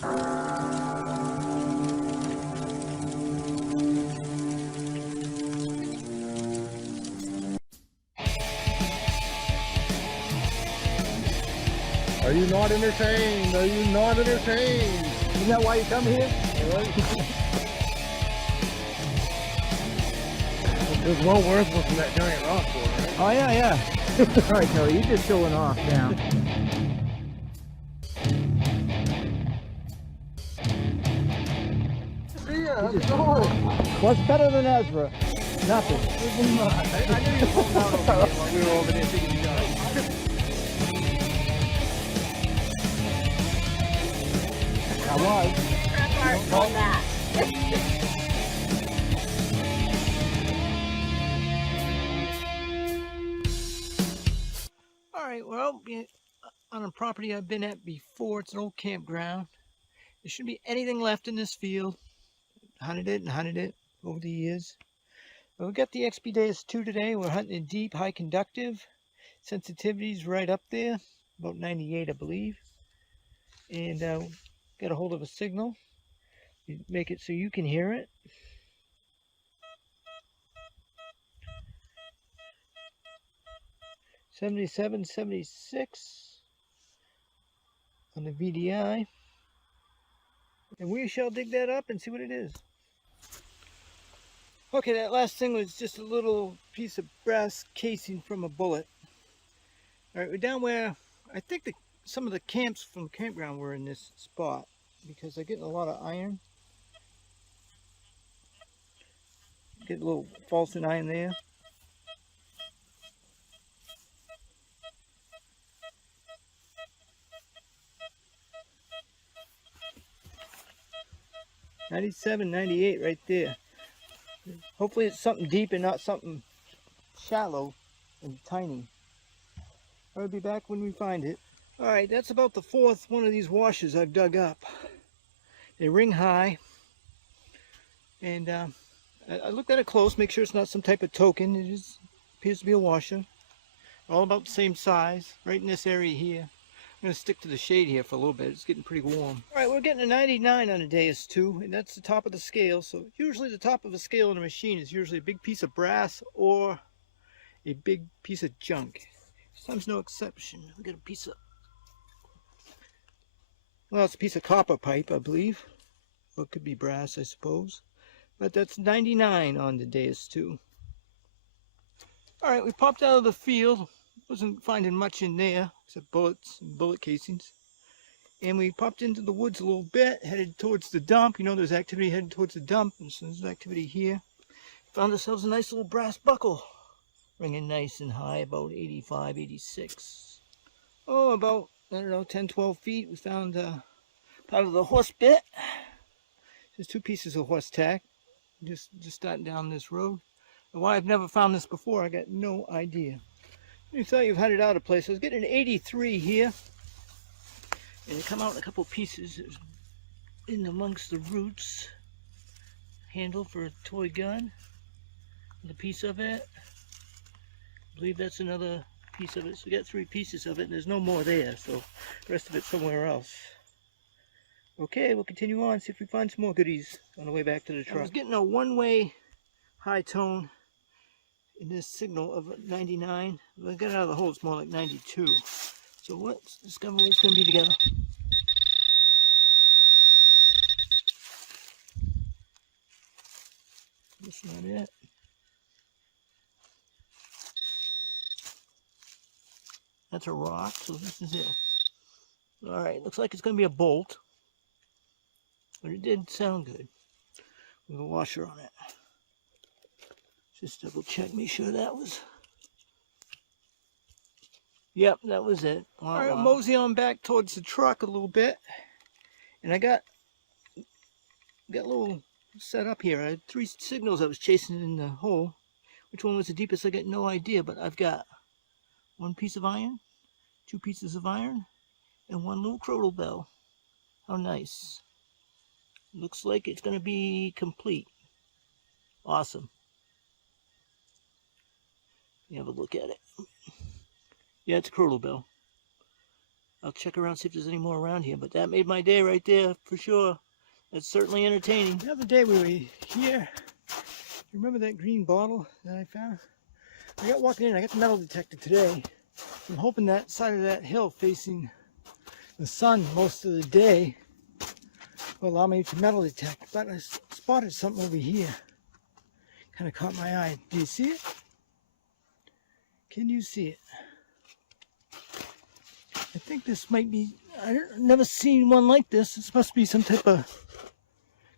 Are you not entertained? Are you not entertained? Isn't that why you come here? Right? It's well worth looking at that giant rock for, right? Oh yeah, yeah. All right, Kelly, you're just showing off now. Yeah, how's it going? What's better than Ezra? Nothing. I knew you were going down over there while we were over there taking you guys. I was. On that. All right, well, on a property I've been at before, it's an old campground. There shouldn't be anything left in this field. Hunted it over the years. But we got the XP Deus II today. We're hunting in deep, high conductive. Sensitivity's right up there, about 98, I believe. And got a hold of a signal. You make it so you can hear it. '77, '76 on the VDI. And we shall dig that up and see what it is. Okay, that last thing was just a little piece of brass casing from a bullet. All right, we're down where I think some of the camps from the campground were in this spot because they're getting a lot of iron. Get a little false iron there. '97, '98 right there. Hopefully it's something deep and not something shallow and tiny. I'll be back when we find it. All right, that's about the fourth one of these washes I've dug up. They ring high. And I looked at it close, make sure it's not some type of token. It appears to be a washer. All about the same size, right in this area here. I'm going to stick to the shade here for a little bit. It's getting pretty warm. All right, we're getting a 99 on a Deus II, and that's the top of the scale. So usually the top of a scale in a machine is usually a big piece of brass or a big piece of junk. This time's no exception. We got a piece of, well, it's a piece of copper pipe, I believe. Or it could be brass, I suppose. But that's 99 on the Deus II. All right, we popped out of the field. Wasn't finding much in there except bullets and bullet casings. And we popped into the woods a little bit, headed towards the dump. You know, there's activity headed towards the dump, and so there's activity here. Found ourselves a nice little brass buckle, ringing nice and high, about 85, 86. Oh, about, I don't know, 10, 12 feet. We found part of the horse bit. There's two pieces of horse tack, just starting down this road. And why I've never found this before, I got no idea. You thought you've hunted out a place. I was getting an 83 here, and they come out in a couple pieces. It was in amongst the roots. Handle for a toy gun. The piece of it. I believe that's another piece of it. So we got three pieces of it, and there's no more there. So the rest of it's somewhere else. Okay, we'll continue on, see if we find some more goodies on the way back to the truck. I was getting a one-way high tone in this signal of 99. When I got out of the hole, it's more like 92. So let's discover what it's going to be together. That's not it. That's a rock, so this is it. Alright, looks like it's going to be a bolt. But it did sound good with a washer on it. Just double check, make sure that was. Yep, that was it. Wow, all right, wow. Mosey on back towards the truck a little bit. And I got a little set up here. I had three signals I was chasing in the hole. Which one was the deepest, I got no idea. But I've got one piece of iron, two pieces of iron, and one little crowdle bell. How nice. Looks like it's going to be complete. Awesome. You have a look at it. Yeah, it's a crowdle bell. I'll check around, see if there's any more around here, but that made my day right there, for sure. That's certainly entertaining. The other day we were here. You remember that green bottle that I found? I got walking in, I got the metal detector today. I'm hoping that side of that hill facing the sun most of the day will allow me to metal detect. But I spotted something over here. Kind of caught my eye. Do you see it? Can you see it? I think this might be, I've never seen one like this. This must be some type of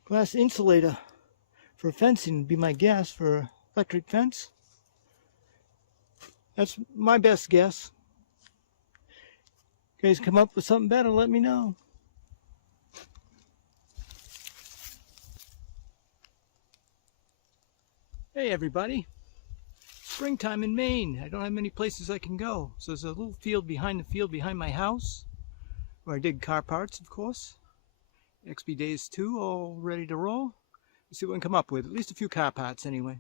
glass insulator for fencing, would be my guess, for electric fence. That's my best guess. You guys come up with something better, let me know. Hey everybody. Springtime in Maine. I don't have many places I can go. So there's a little field behind my house where I dig car parts, of course. XP Deus II all ready to roll. Let's see what we can come up with. At least a few car parts anyway.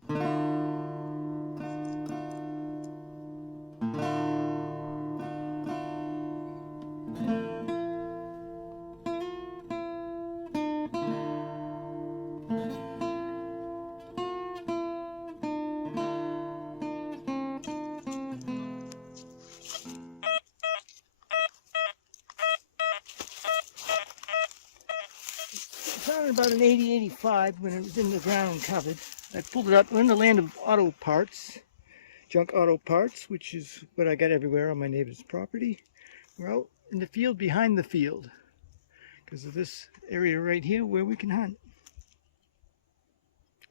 Found about an 80-85 when it was in the ground and covered. I pulled it up. We're in the land of auto parts, junk auto parts, which is what I got everywhere on my neighbor's property. We're out in the field behind the field because of this area right here where we can hunt.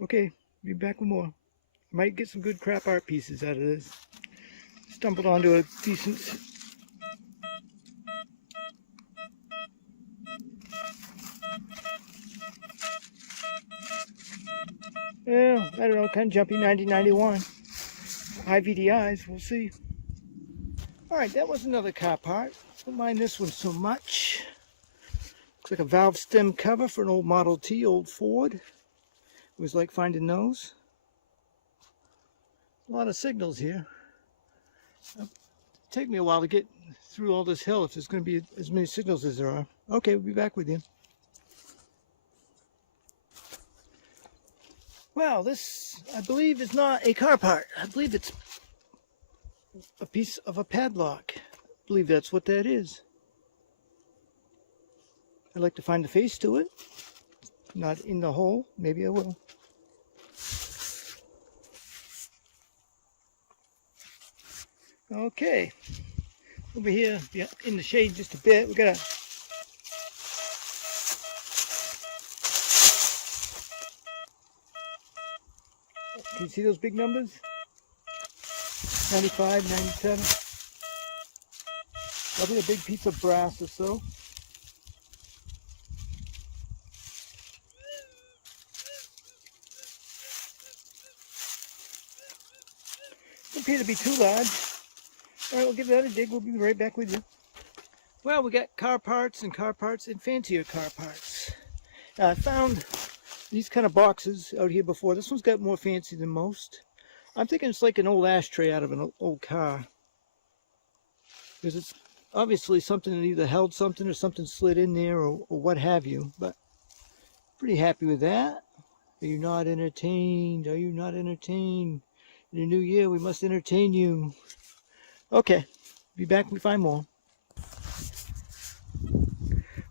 Okay, be back with more. Might get some good crap art pieces out of this. Stumbled onto a decent... Well, I don't know, kind of jumpy 1991. High VDIs, we'll see. Alright, that was another car part. Don't mind this one so much. Looks like a valve stem cover for an old Model T, old Ford. It was like finding those. A lot of signals here. It'll take me a while to get through all this hill if there's going to be as many signals as there are. Okay, we'll be back with you. Well, this, I believe, is not a car part. I believe it's a piece of a padlock. I believe that's what that is. I'd like to find the face to it. Not in the hole. Maybe I will. Okay. Over here, yeah, in the shade just a bit. We got a... Can you see those big numbers? 95, 97. Probably a big piece of brass or so. Doesn't appear to be too large. Alright, we'll give that a dig. We'll be right back with you. Well, we got car parts and fancier car parts. I found these kind of boxes out here before. This one's got more fancy than most. I'm thinking it's like an old ashtray out of an old car. Because it's obviously something that either held something or something slid in there or what have you. But pretty happy with that. Are you not entertained? Are you not entertained? In the new year, we must entertain you. Okay, be back when we find more.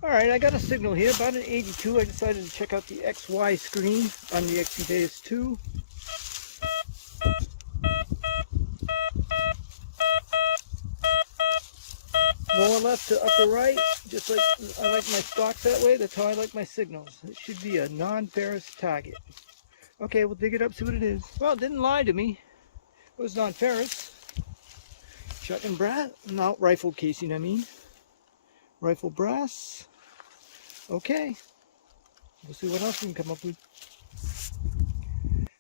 Alright, I got a signal here, about an 82. I decided to check out the XY screen on the XP Deus II. Lower left to upper right, just like I like my stocks that way, that's how I like my signals. It should be a non-ferrous target. Okay, we'll dig it up, see what it is. Well, it didn't lie to me. It was non-ferrous. Shotgun brass, no, rifle casing I mean. Rifle brass. Okay. We'll see what else we can come up with.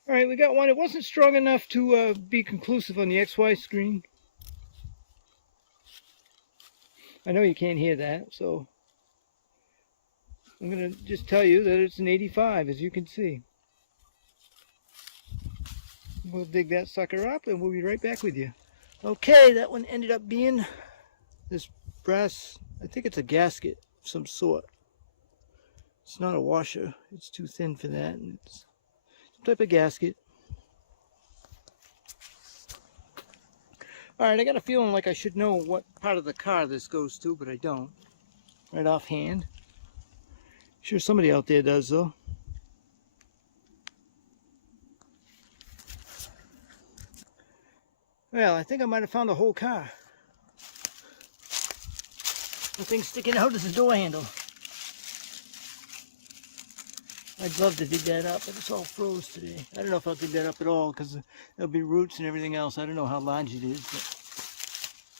Alright, we got one. It wasn't strong enough to be conclusive on the XY screen. I know you can't hear that, so I'm going to just tell you that it's an 85, as you can see. We'll dig that sucker up and we'll be right back with you. Okay, that one ended up being this brass I think it's a gasket of some sort. It's not a washer. It's too thin for that. And it's some type of gasket. All right, I got a feeling like I should know what part of the car this goes to, but I don't. Right offhand. Sure somebody out there does, though. Well, I think I might have found the whole car. The thing sticking out is the door handle. I'd love to dig that up, but it's all froze today. I don't know if I'll dig that up at all because there'll be roots and everything else. I don't know how large it is, but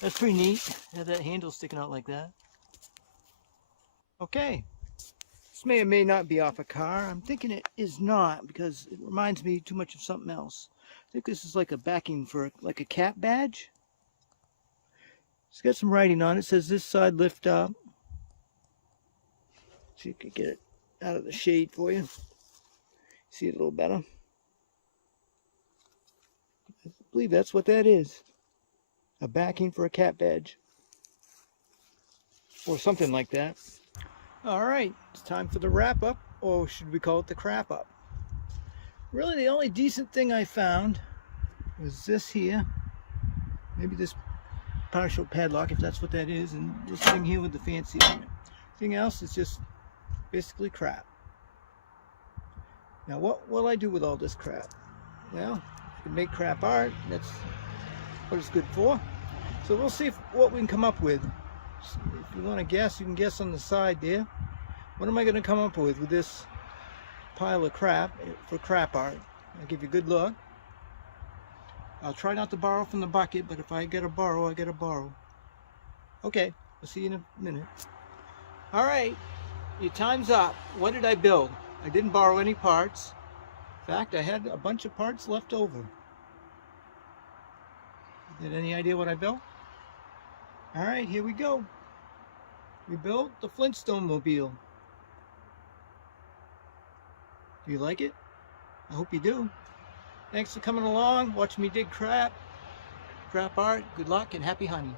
that's pretty neat. Have that handle sticking out like that. Okay. This may or may not be off a car. I'm thinking it is not because it reminds me too much of something else. I think this is like a backing for like a cap badge. It's got some writing on it. It says this side lift up. See if you can get it out of the shade for you. See it a little better. I believe that's what that is. A backing for a cap badge. Or something like that. Alright, it's time for the wrap up, or should we call it the crap up? Really the only decent thing I found was this here. Maybe this partial padlock, if that's what that is, and this thing here with the fancy on it. Everything else is just basically crap. Now what will I do with all this crap? Well, I can make crap art, that's what it's good for. So we'll see what we can come up with. If you want to guess, you can guess on the side there. What am I going to come up with this pile of crap for crap art? I'll give you a good look. I'll try not to borrow from the bucket, but if I gotta borrow, I gotta borrow. Okay, I'll see you in a minute. Alright, your time's up. What did I build? I didn't borrow any parts. In fact, I had a bunch of parts left over. Get any idea what I built? Alright, here we go. We built the Flintstone Mobile. Do you like it? I hope you do. Thanks for coming along, watching me dig crap art. Good luck and happy hunting.